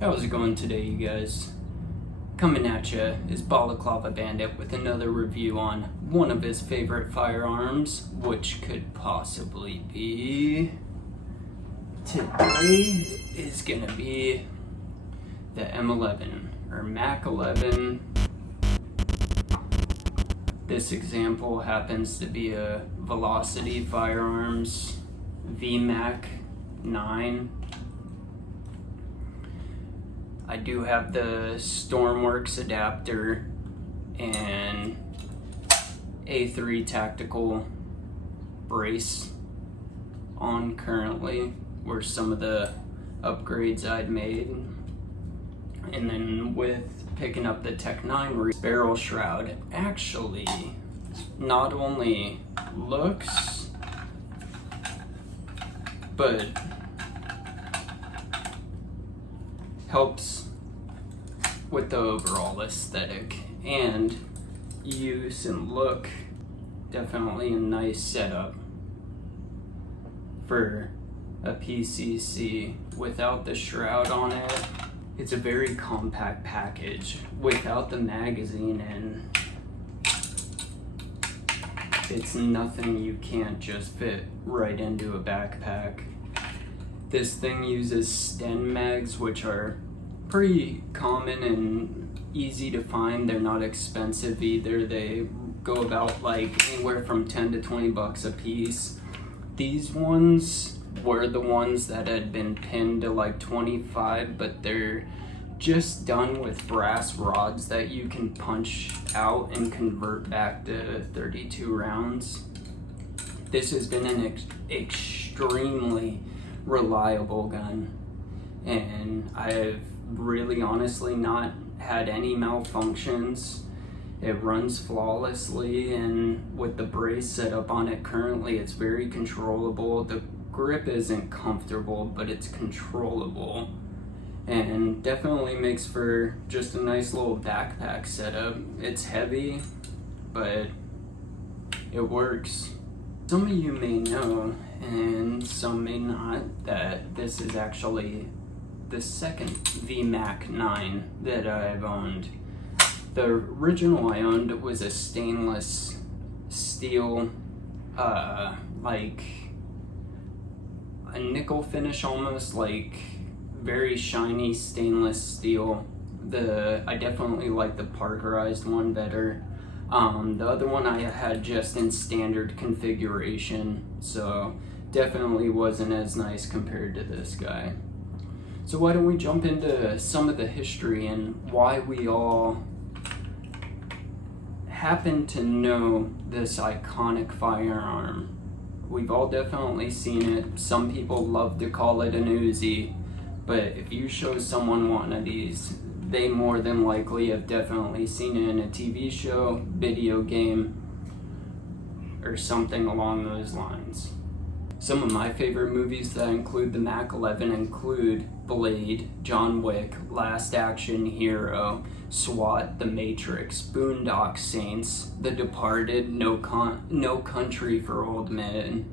How's it going today, you guys? Coming at you is Balaclava Bandit with another review on one of his favorite firearms, which could possibly be... Today is gonna be the M11 or MAC11. This example happens to be a Velocity Firearms VMAC9. I do have the Stormworks adapter and A3 tactical brace on currently, were some of the upgrades I'd made. And then with picking up the Tech 9 barrel shroud, actually not only looks but helps with the overall aesthetic and use and look. Definitely a nice setup for a PCC without the shroud on it. It's a very compact package without the magazine, and it's nothing you can't just fit right into a backpack. This thing uses Sten mags, which are pretty common and easy to find. They're not expensive either. They go about like anywhere from 10 to 20 bucks a piece. These ones were the ones that had been pinned to like 25, but they're just done with brass rods that you can punch out and convert back to 32 rounds. This has been an extremely reliable gun, and I've really honestly not had any malfunctions. It runs flawlessly, and with the brace set up on it currently, it's very controllable. The grip isn't comfortable, but it's controllable, and definitely makes for just a nice little backpack setup. It's heavy, but it works. Some of you may know, and some may not, that this is actually the second VMAC9 that I've owned. The original I owned was a stainless steel, like a nickel finish, almost like very shiny stainless steel. I definitely like the parkerized one better. The other one I had just in standard configuration, so definitely wasn't as nice compared to this guy. So why don't we jump into some of the history and why we all happen to know this iconic firearm. We've all definitely seen it. Some people love to call it an Uzi, but if you show someone one of these, they more than likely have definitely seen it in a TV show, video game, or something along those lines. Some of my favorite movies that include the MAC11 include Blade, John Wick, Last Action Hero, SWAT, The Matrix, Boondock Saints, The Departed, No Country for Old Men,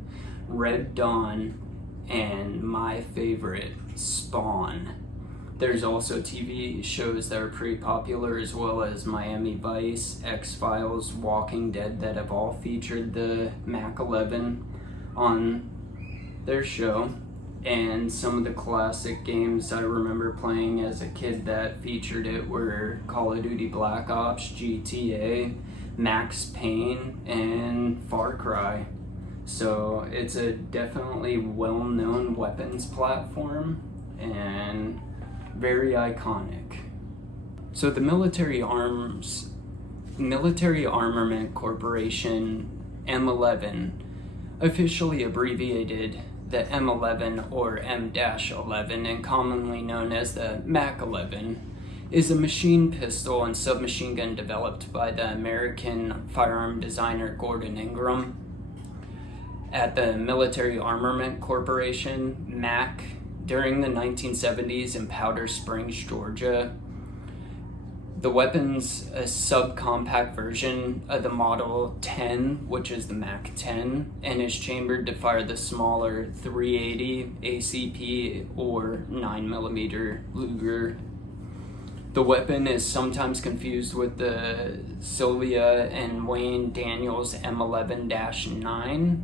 Red Dawn, and my favorite, Spawn. There's also TV shows that are pretty popular, as well as Miami Vice, X-Files, Walking Dead, that have all featured the MAC11 on their show. And some of the classic games I remember playing as a kid that featured it were Call of Duty Black Ops, GTA, Max Payne, and Far Cry. So it's a definitely well-known weapons platform and very iconic. So the Military Armament Corporation M11, officially abbreviated the M11 or M-11 and commonly known as the MAC11, is a machine pistol and submachine gun developed by the American firearm designer Gordon Ingram. At the Military Armament Corporation, MAC, during the 1970s in Powder Springs, Georgia, The weapon's a subcompact version of the Model 10, which is the MAC-10, and is chambered to fire the smaller 380 ACP or 9mm Luger. The weapon is sometimes confused with the Sylvia and Wayne Daniels M11-9.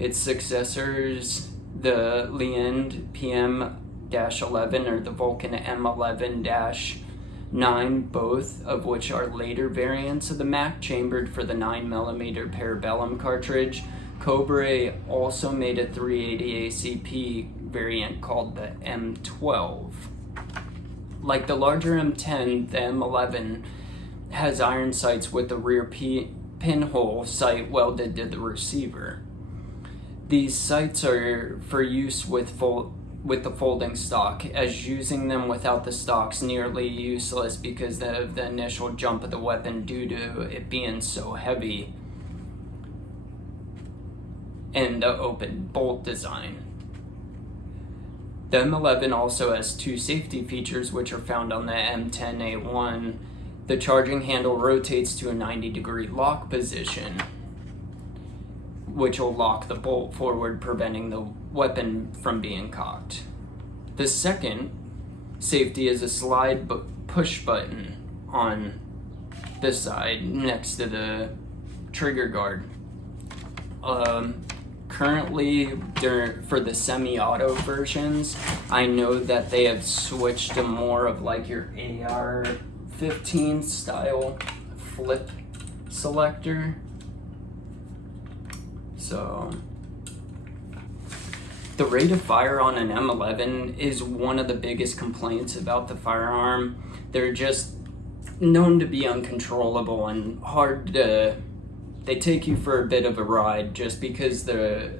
Its successors, the Leand PM-11 or the Vulcan M11-9, both of which are later variants of the MAC, chambered for the 9mm Parabellum cartridge. Cobra also made a 380 ACP variant called the M12. Like the larger M10, the M11 has iron sights with the rear pinhole sight welded to the receiver. These sights are for use with the folding stock, as using them without the stock's nearly useless because of the initial jump of the weapon due to it being so heavy and the open bolt design. The M11 also has two safety features which are found on the M10A1. The charging handle rotates to a 90-degree lock position, which will lock the bolt forward, preventing the weapon from being cocked. The second safety is a slide push button on this side next to the trigger guard. Currently, for the semi-auto versions, I know that they have switched to more of like your AR-15 style flip selector. So, the rate of fire on an M11 is one of the biggest complaints about the firearm. They're just known to be uncontrollable and hard to... They take you for a bit of a ride just because their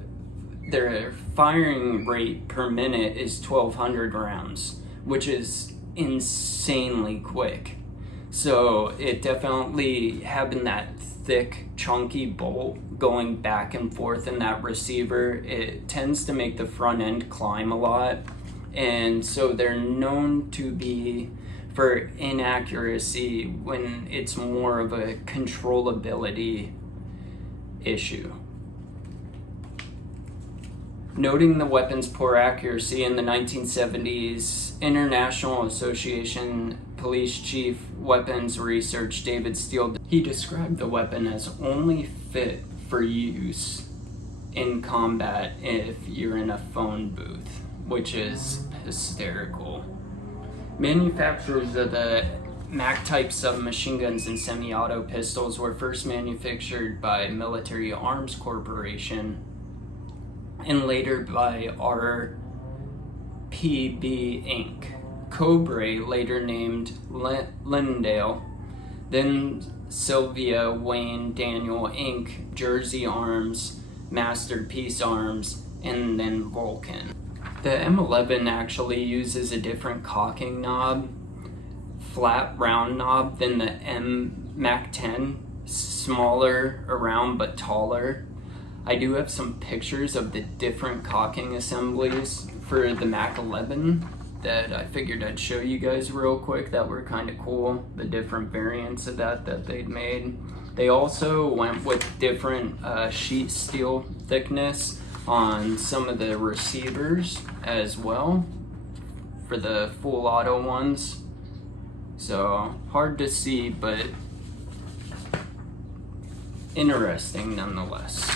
firing rate per minute is 1,200 rounds, which is insanely quick. So it definitely having that thick, chunky bolt going back and forth in that receiver, it tends to make the front end climb a lot. And so they're known to be for inaccuracy when it's more of a controllability issue. Noting the weapon's poor accuracy, in the 1970s, International Association Police Chief Weapons Research David Steele, he described the weapon as only fit for use in combat if you're in a phone booth, which is hysterical. Manufacturers of the MAC-type submachine guns and semi-auto pistols were first manufactured by Military Arms Corporation and later by RPB Inc. Cobra, later named Lindale, then Sylvia Wayne Daniel Inc., Jersey Arms, Masterpiece Arms, and then Vulcan. The M11 actually uses a different cocking knob, flat round knob, than the MAC-10, smaller around but taller. I do have some pictures of the different cocking assemblies for the MAC-11 that I figured I'd show you guys real quick that were kind of cool, the different variants of that they'd made. They also went with different sheet steel thickness on some of the receivers as well for the full auto ones. So hard to see, but interesting nonetheless.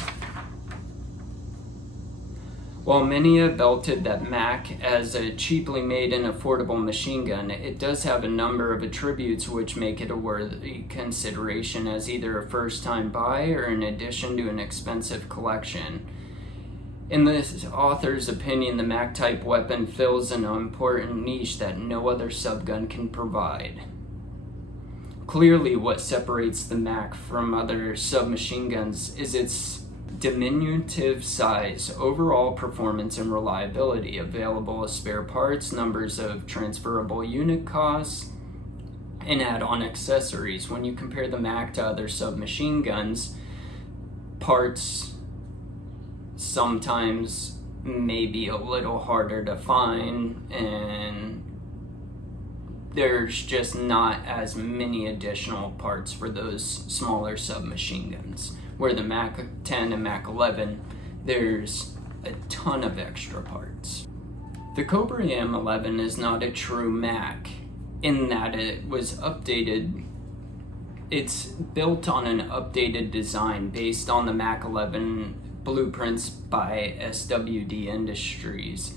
While many have belted that MAC as a cheaply made and affordable machine gun, it does have a number of attributes which make it a worthy consideration as either a first-time buy or in addition to an expensive collection. In this author's opinion, the MAC-type weapon fills an important niche that no other subgun can provide. Clearly, what separates the MAC from other submachine guns is its diminutive size, overall performance and reliability, available spare parts, numbers of transferable unit costs, and add-on accessories. When you compare the MAC to other submachine guns, parts sometimes may be a little harder to find, and there's just not as many additional parts for those smaller submachine guns. Where the MAC-10 and MAC-11, there's a ton of extra parts. The Cobra M11 is not a true MAC in that it was updated. It's built on an updated design based on the MAC-11 blueprints by SWD Industries.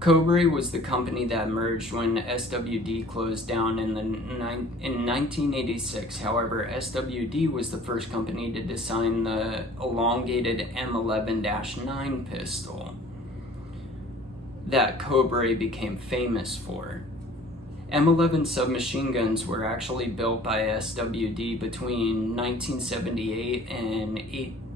Cobra was the company that merged when SWD closed down in 1986. However, SWD was the first company to design the elongated M11-9 pistol that Cobra became famous for. M11 submachine guns were actually built by SWD between 1978 and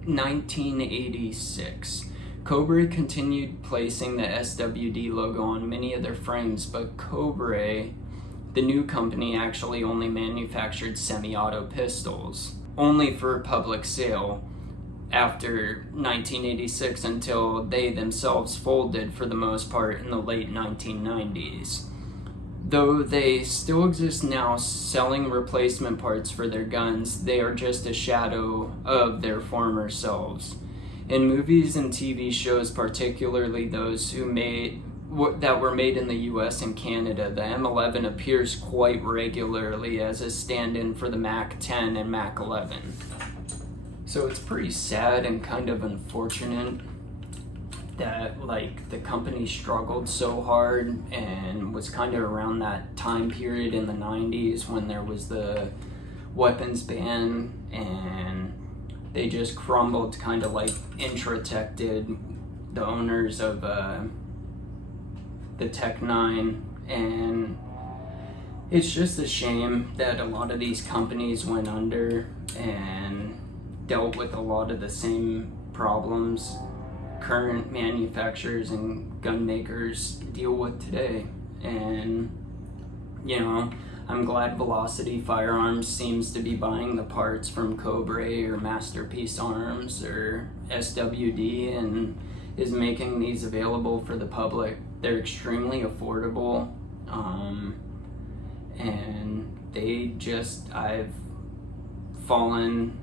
1986. Cobra continued placing the SWD logo on many of their frames, but Cobra, the new company, actually only manufactured semi-auto pistols, only for public sale after 1986 until they themselves folded for the most part in the late 1990s. Though they still exist now selling replacement parts for their guns, they are just a shadow of their former selves. In movies and TV shows, particularly those that were made in the US and Canada, the M11 appears quite regularly as a stand-in for the MAC-10 and MAC-11. So it's pretty sad and kind of unfortunate that the company struggled so hard, and was kind of around that time period in the 90s when there was the weapons ban, and they just crumbled, kind of like Intratec did, the owners of the Tech-9, and it's just a shame that a lot of these companies went under and dealt with a lot of the same problems current manufacturers and gun makers deal with today. And I'm glad Velocity Firearms seems to be buying the parts from Cobra or Masterpiece Arms or SWD and is making these available for the public. They're extremely affordable, and I've fallen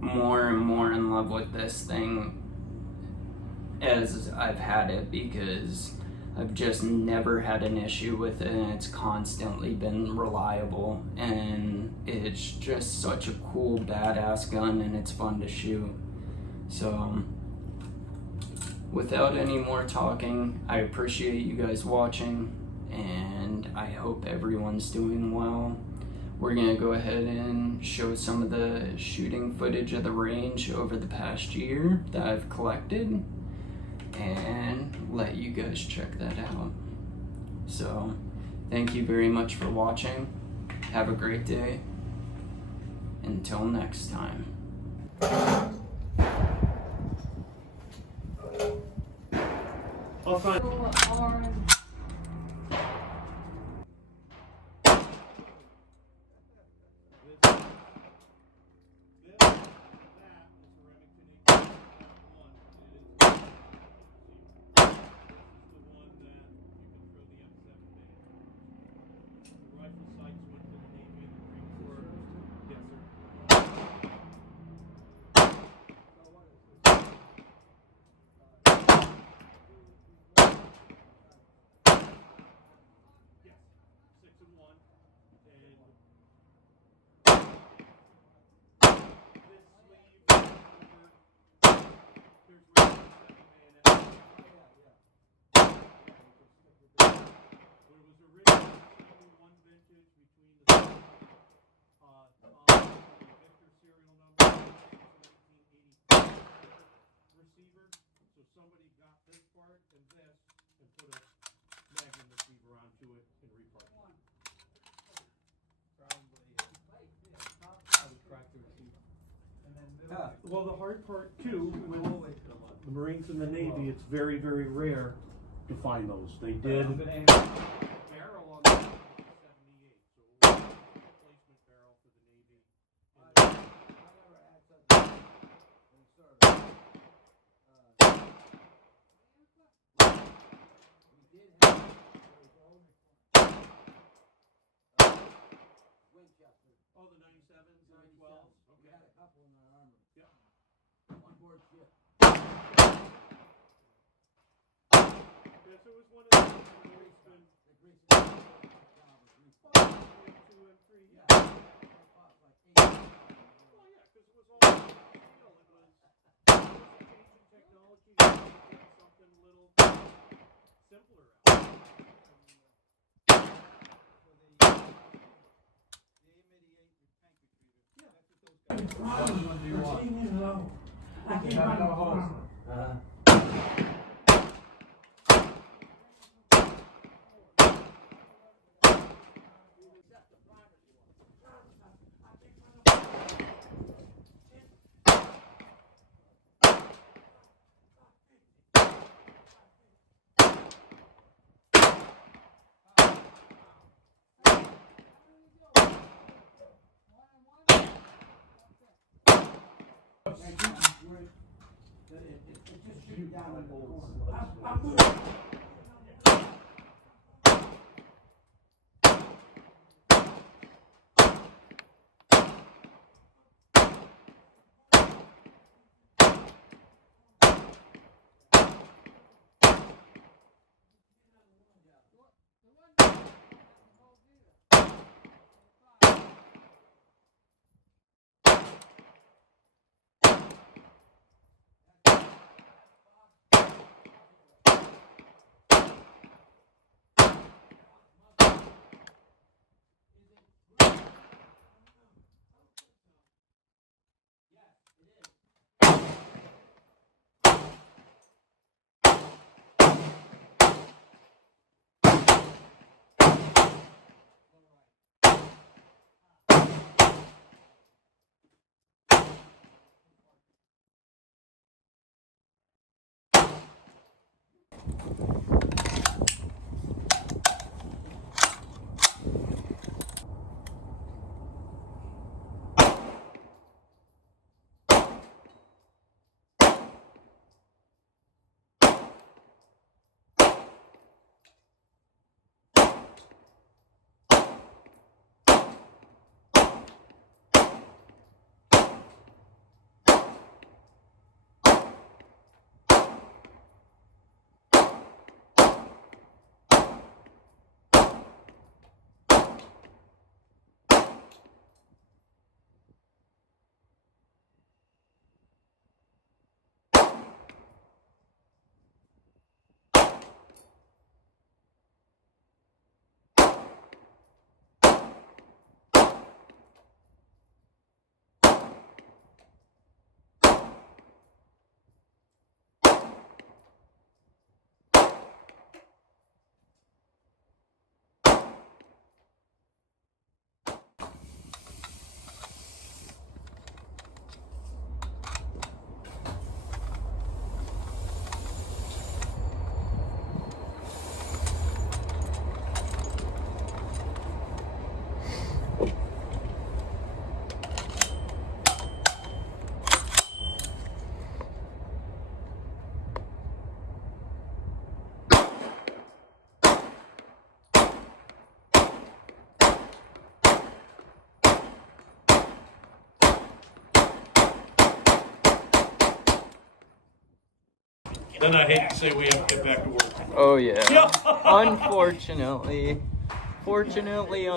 more and more in love with this thing as I've had it, because I've just never had an issue with it, and it's constantly been reliable, and it's just such a cool, badass gun, and it's fun to shoot. So without any more talking, I appreciate you guys watching, and I hope everyone's doing well. We're gonna go ahead and show some of the shooting footage of the range over the past year that I've collected, and let you guys check that out. So thank you very much for watching. Have a great day. Until next time. I'll find. Somebody got this part and this and put a magnum receiver onto it and repart. Well, the hard part too, with the Marines and the Navy, it's very, very rare to find those. They did barrel on the 78, so replacement barrel for the Navy. Yes, it was one of the two and three. Yeah. Well, yeah, because it was all, it was a change in technology to get something a little simpler out. Then I hate to say we have to get back to work. Oh yeah. Unfortunately. Unfortunately.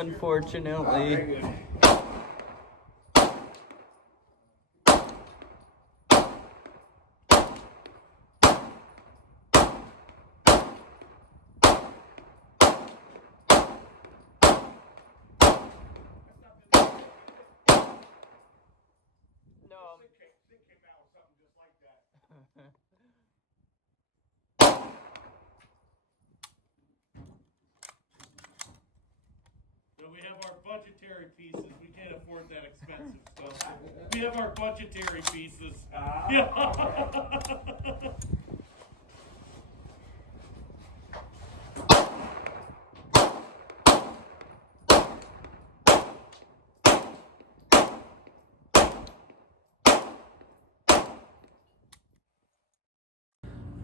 But we have our budgetary pieces. We can't afford that expensive stuff. We have our budgetary pieces. Yeah.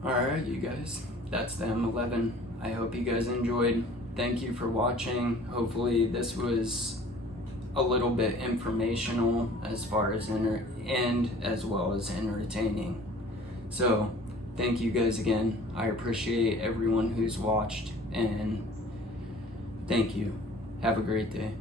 Alright, you guys, that's the M11. I hope you guys enjoyed. Thank you for watching. Hopefully this was a little bit informational as far as and as well as entertaining. So thank you guys again. I appreciate everyone who's watched, and thank you. Have a great day.